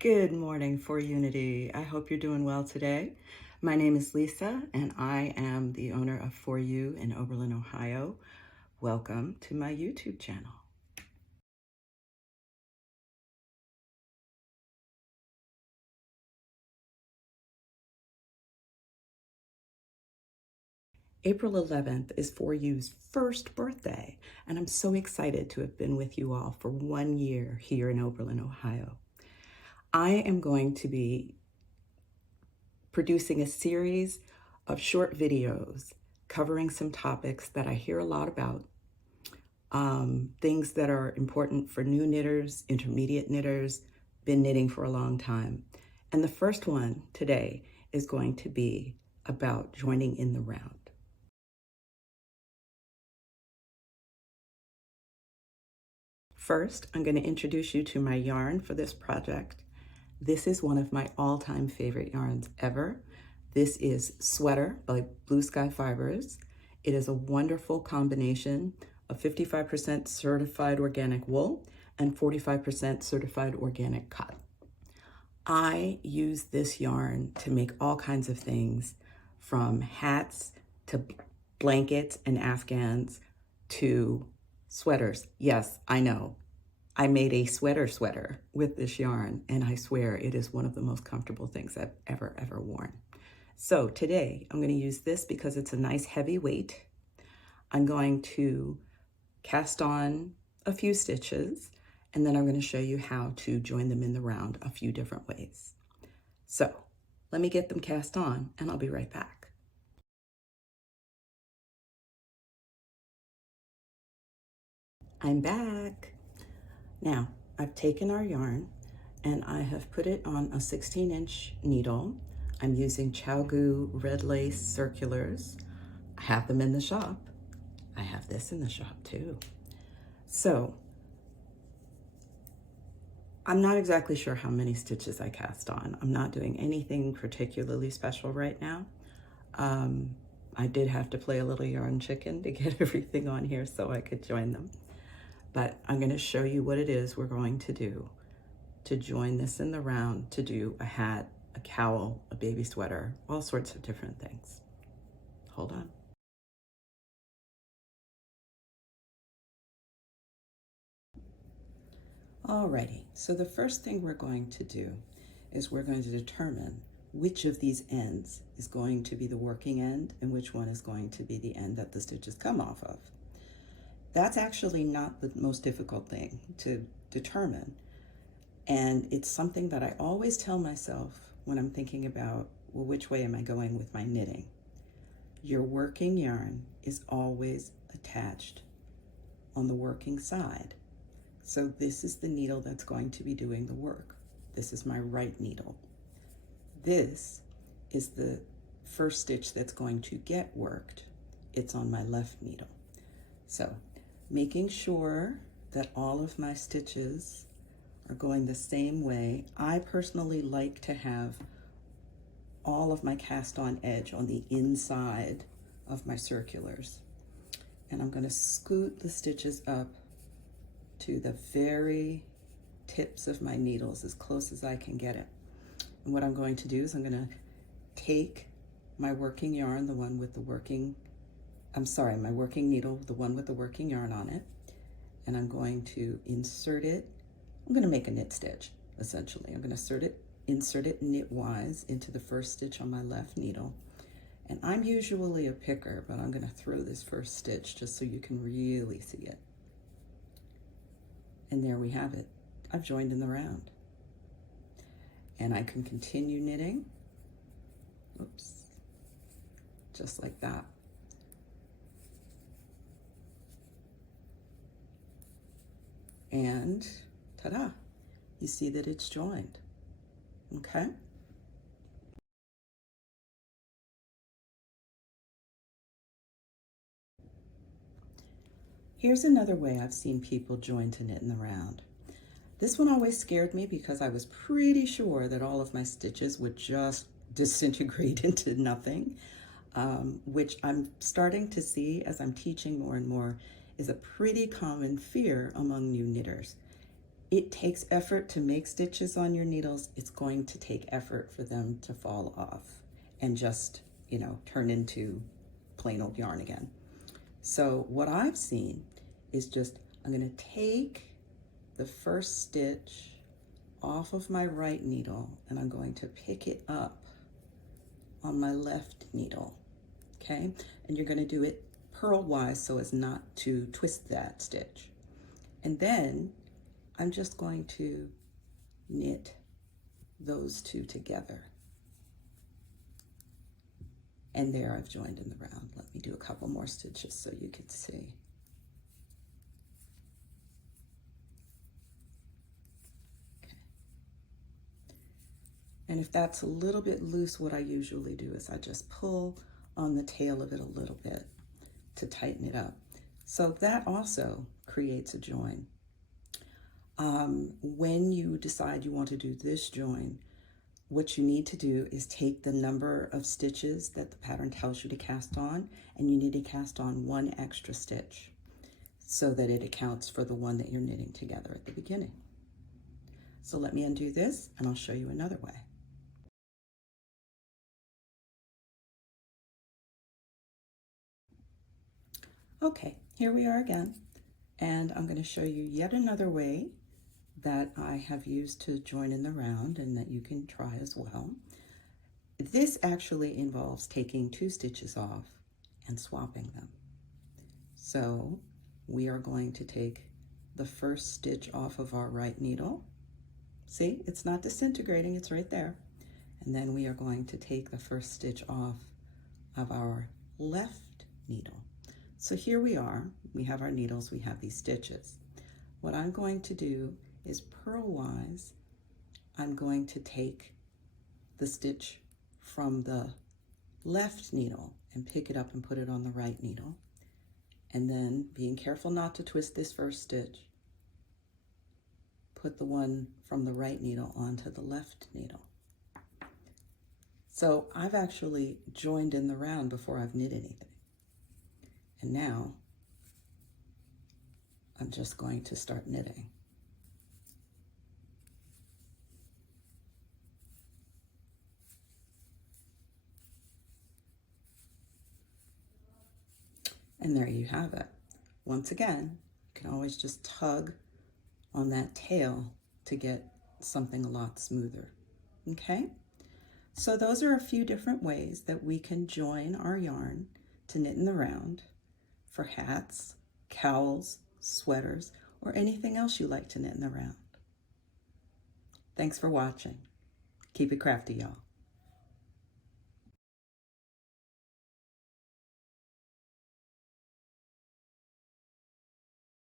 Good morning for Unity. I hope you're doing well today. My name is Lisa and I am the owner of For You in Oberlin, Ohio. Welcome to my YouTube channel. April 11th is For You's first birthday, and I'm so excited to have been with you all for 1 year here in Oberlin, Ohio. I am going to be producing a series of short videos covering some topics that I hear a lot about, things that are important for new knitters, intermediate knitters, been knitting for a long time. And the first one today is going to be about joining in the round. First, I'm going to introduce you to my yarn for this project. This is one of my all-time favorite yarns ever. This is Sweater by Blue Sky Fibers. It is a wonderful combination of 55% certified organic wool and 45% certified organic cotton. I use this yarn to make all kinds of things, from hats to blankets and afghans to sweaters. Yes, I know. I made a sweater with this yarn, and I swear it is one of the most comfortable things I've ever worn. So today I'm going to use this because it's a nice heavy weight. I'm going to cast on a few stitches, and then I'm going to show you how to join them in the round a few different ways. So let me get them cast on, and I'll be right back. I'm back. Now, I've taken our yarn and I have put it on a 16-inch needle. I'm using ChowGoo red lace circulars. I have them in the shop. I have this in the shop too. So I'm not exactly sure how many stitches I cast on. I'm not doing anything particularly special right now. I did have to play a little yarn chicken to get everything on here so I could join them. But I'm going to show you what it is we're going to do to join this in the round, to do a hat, a cowl, a baby sweater, all sorts of different things. Hold on. Alrighty, so the first thing we're going to do is we're going to determine which of these ends is going to be the working end and which one is going to be the end that the stitches come off of. That's actually not the most difficult thing to determine. And it's something that I always tell myself when I'm thinking about, well, which way am I going with my knitting? Your working yarn is always attached on the working side. So this is the needle that's going to be doing the work. This is my right needle. This is the first stitch that's going to get worked. It's on my left needle. So making sure that all of my stitches are going the same way. I personally like to have all of my cast on edge on the inside of my circulars. And I'm going to scoot the stitches up to the very tips of my needles as close as I can get it. And what I'm going to do is I'm going to take my working yarn, the one with the working, my working needle, the one with the working yarn on it, and I'm going to insert it. I'm going to make a knit stitch, essentially. I'm going to insert it knitwise into the first stitch on my left needle. And I'm usually a picker, but I'm going to throw this first stitch just so you can really see it. And there we have it. I've joined in the round. And I can continue knitting. Oops. Just like that. And ta-da, you see that it's joined. Okay? Here's another way I've seen people join to knit in the round. This one always scared me because I was pretty sure that all of my stitches would just disintegrate into nothing, which I'm starting to see as I'm teaching more and more is a pretty common fear among new knitters. It takes effort to make stitches on your needles. It's going to take effort for them to fall off and just, turn into plain old yarn again. So what I've seen is just, I'm going to take the first stitch off of my right needle and I'm going to pick it up on my left needle, okay? And you're going to do it purlwise so as not to twist that stitch. And then I'm just going to knit those two together. And there I've joined in the round. Let me do a couple more stitches so you can see. Okay. And if that's a little bit loose, what I usually do is I just pull on the tail of it a little bit to tighten it up. So that also creates a join. When you decide you want to do this join, what you need to do is take the number of stitches that the pattern tells you to cast on, and you need to cast on one extra stitch so that it accounts for the one that you're knitting together at the beginning. So let me undo this and I'll show you another way. Okay, here we are again, and I'm going to show you yet another way that I have used to join in the round and that you can try as well. This actually involves taking 2 stitches off and swapping them. So we are going to take the first stitch off of our right needle. See, it's not disintegrating, it's right there. And then we are going to take the first stitch off of our left needle. So here we are, we have our needles, we have these stitches. What I'm going to do is purlwise, I'm going to take the stitch from the left needle and pick it up and put it on the right needle. And then, being careful not to twist this first stitch, put the one from the right needle onto the left needle. So I've actually joined in the round before I've knit anything. And now I'm just going to start knitting. And there you have it. Once again, you can always just tug on that tail to get something a lot smoother. Okay? So those are a few different ways that we can join our yarn to knit in the round for hats, cowls, sweaters, or anything else you like to knit in the round. Thanks for watching. Keep it crafty, y'all.